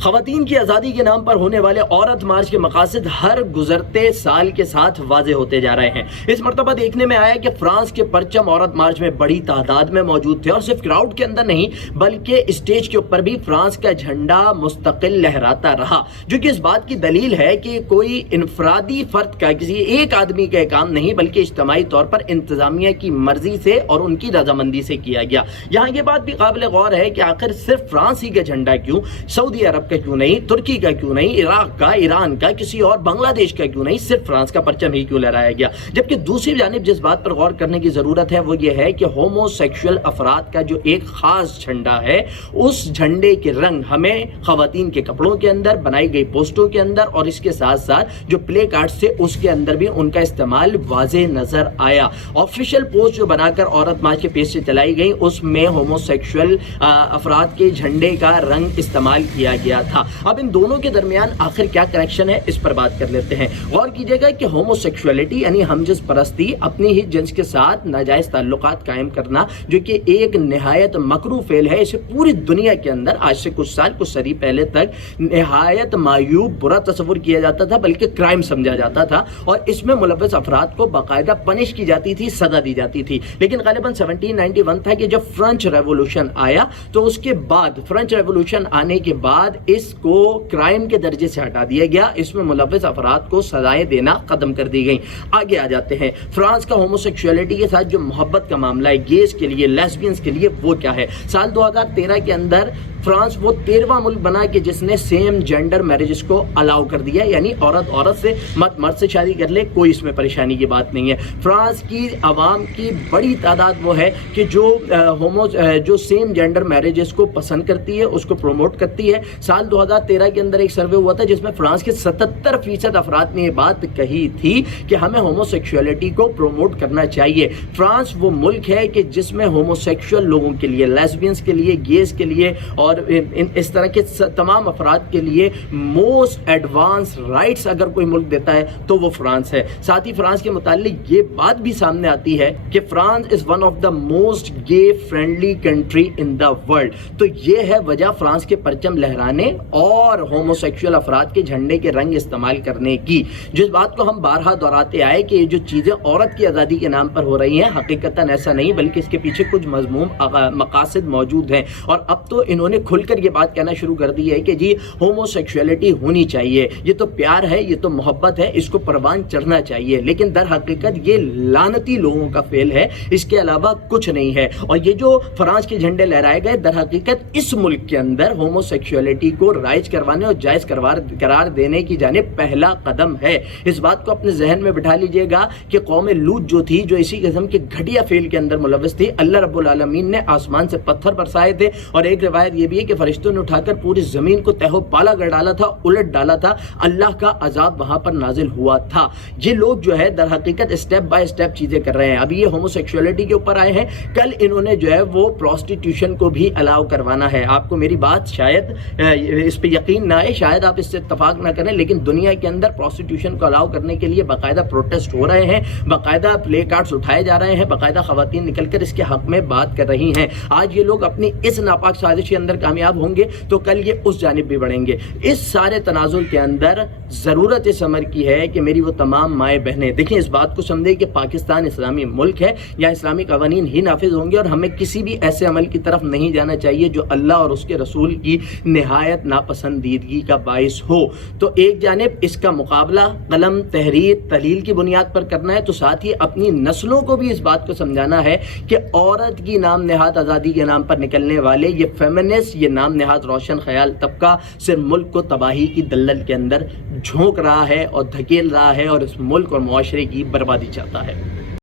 خواتین کی آزادی کے نام پر ہونے والے عورت مارچ کے مقاصد ہر گزرتے سال کے ساتھ واضح ہوتے جا رہے ہیں۔ اس مرتبہ دیکھنے میں آیا کہ فرانس کے پرچم عورت مارچ میں بڑی تعداد میں موجود تھے، اور صرف کراؤڈ کے اندر نہیں بلکہ اسٹیج کے اوپر بھی فرانس کا جھنڈا مستقل لہراتا رہا، جو کہ اس بات کی دلیل ہے کہ کوئی انفرادی فرد کا، کسی ایک آدمی کا کام نہیں بلکہ اجتماعی طور پر انتظامیہ کی مرضی سے اور ان کی رضامندی سے کیا گیا۔ یہاں یہ بات بھی قابل غور ہے کہ آخر صرف فرانس ہی کا جھنڈا کیوں، سعودی عرب کا کیوں نہیں، ترکی کا کیوں نہیں، عراق کا، ایران کا، کسی اور بنگلہ دیش کا کیوں نہیں، صرف فرانس کا پرچم ہی کیوں لہرایا گیا؟ جبکہ دوسری جانب جس بات پر غور کرنے کی ضرورت ہے وہ یہ ہے کہ ہومو سیکشول افراد کا جو ایک خاص جھنڈا ہے، اس جھنڈے کے رنگ ہمیں خواتین کے کپڑوں کے اندر، بنائی گئی پوسٹوں کے اندر اور اس کے ساتھ ساتھ جو پلے کارڈز تھے اس کے اندر بھی ان کا استعمال واضح نظر آیا۔ آفیشیل پوسٹ جو بنا کر عورت مارچ کے پیج سے چلائی گئی اس میں ہومو سیکشول افراد کے جھنڈے کا رنگ استعمال کیا گیا تھا۔ اب ان دونوں کے درمیان آخر کیا کنیکشن ہے، اس پر بات کر لیتے ہیں۔ غور کیجئے گا کہ ہومو سیکشولیٹی یعنی ہم جنس پرستی، اپنی ہی جنس کے ساتھ ناجائز تعلقات قائم کرنا، جو کہ ایک نہایت مکروہ فعل ہے، اسے پوری دنیا کے اندر آج سے کچھ سال، کچھ صدی پہلے تک نہایت معیوب، برا تصور کیا جاتا تھا، بلکہ کرائم سمجھا جاتا تھا، اور اس میں ملوث افراد کو باقاعدہ پنش کی جاتی تھی، سزا دی جاتی تھی۔ لیکن غالباً 1791 تھا کہ جب فرینچ ریولوشن آیا تو اس کے بعد، فرینچ ریولوشن آنے کے بعد اس کو کرائم کے درجے سے ہٹا دیا گیا، اس میں ملوث افراد کو سزائیں دینا ختم کر دی گئیں۔ آگے آ جاتے ہیں فرانس کا ہومو سیکشولیٹی کے ساتھ جو محبت کا معاملہ ہے، گیز کے لیے، لیسبینز کے لیے، وہ کیا ہے؟ سال 2013 کے اندر فرانس وہ 13واں ملک بنا کہ جس نے سیم جینڈر میرجز کو الاؤ کر دیا، یعنی عورت عورت سے، مرد سے شادی کر لے، کوئی اس میں پریشانی کی بات نہیں ہے۔ فرانس کی عوام کی بڑی تعداد وہ ہے کہ جو سیم جینڈر میرجز کو پسند کرتی ہے، اس کو پروموٹ کرتی ہے۔ سال 2013 کے اندر ایک سروے ہوا تھا جس میں فرانس کے 77% افراد نے یہ بات کہی تھی کہ ہمیں ہومو سیکشولیٹی کو پروموٹ کرنا چاہیے۔ فرانس وہ ملک ہے کہ جس میں ہومو سیکشول لوگوں کے لیے، لیسبینز کے لیے، گیز کے لیے اور اس طرح کے تمام افراد کے لیے موسٹ ایڈوانس رائٹس اگر کوئی ملک دیتا ہے تو وہ فرانس ہے۔ ساتھ ہی فرانس کے متعلق یہ بات بھی سامنے آتی ہے کہ France is one of the most gay friendly country in the world. تو یہ ہے وجہ فرانس کے پرچم لہرانے اور ہومو سیکشول افراد کے جھنڈے کے رنگ استعمال کرنے کی، جس بات کو ہم بارہا دہراتے آئے کہ یہ جو چیزیں عورت کی آزادی کے نام پر ہو رہی ہیں، حقیقتاً ایسا نہیں، بلکہ اس کے پیچھے کچھ مذموم مقاصد موجود ہیں۔ اور اب تو انہوں نے کھل کر یہ بات کہنا شروع کر دی ہے کہ جی ہومو سیکشولیٹی ہونی چاہیے، یہ تو پیار ہے، یہ تو محبت ہے، اس کو پروان چڑھنا چاہیے، لیکن در حقیقت یہ لعنتی لوگوں کا فعل ہے، اس کے علاوہ کچھ نہیں ہے۔ اور یہ جو فرانس کے جھنڈے لہرائے گئے، در حقیقت اس ملک کے اندر ہومو سیکشولیٹی کو رائج کروانے اور جائز قرار دینے کی جانب پہلا قدم ہے۔ اس بات کو اپنے ذہن میں بٹھا لیجئے گا کہ قوم لوط جو تھی، جو اسی قسم کے گھٹیا فعل کے اندر ملوث تھی، اللہ رب العالمین نے آسمان سے پتھر برسائے تھے، اور ایک روایت یہ بھی ہے کہ فرشتوں نے اٹھا کر پوری زمین کو تہو پالا کر ڈالا تھا، الٹ ڈالا تھا، اللہ کا عذاب وہاں پر نازل ہوا تھا۔ یہ لوگ جو ہے در حقیقت اسٹیپ بائی اسٹیپ چیزیں کر رہے ہیں۔ ابھی یہ ہومو سیکشولیٹی کے اوپر آئے ہیں، کل انہوں نے جو ہے وہ پروسٹیٹیوشن کو بھی الاؤ کروانا ہے۔ آپ کو میری بات شاید اس پہ یقین نہ آئے، شاید آپ اس سے اتفاق نہ کریں، لیکن دنیا کے اندر پروسٹیٹیوشن کو الاؤ کرنے کے لیے باقاعدہ پروٹیسٹ ہو رہے ہیں، باقاعدہ پلے کارڈز اٹھائے جا رہے ہیں، باقاعدہ خواتین نکل کر اس کے حق میں بات کر رہی ہیں۔ آج یہ لوگ اپنی اس ناپاک سازش کے اندر کامیاب ہوں گے تو کل یہ اس جانب بھی بڑھیں گے۔ اس سارے تناظر کے اندر ضرورت اس امر کی ہے کہ میری وہ تمام مائیں بہنیں دیکھیں، اس بات کو سمجھیں کہ پاکستان اسلامی ملک ہے، یا اسلامی قوانین ہی نافذ ہوں گے، اور ہمیں کسی بھی ایسے عمل کی طرف نہیں جانا چاہیے جو اللہ اور اس کے رسول کی نہایت ناپسندیدگی کا باعث ہو۔ تو ایک جانب اس کا مقابلہ قلم، تحریر، تحلیل کی بنیاد پر کرنا ہے، تو ساتھ ہی اپنی نسلوں کو بھی اس بات کو سمجھانا ہے کہ عورت کی نام نہاد آزادی کے نام پر نکلنے والے یہ فیمنسٹ، یہ نام نہاد روشن خیال طبقہ صرف ملک کو تباہی کی دلدل کے اندر جھونک رہا ہے اور دھکیل رہا ہے، اور اس ملک اور معاشرے کی بربادی چاہتا ہے۔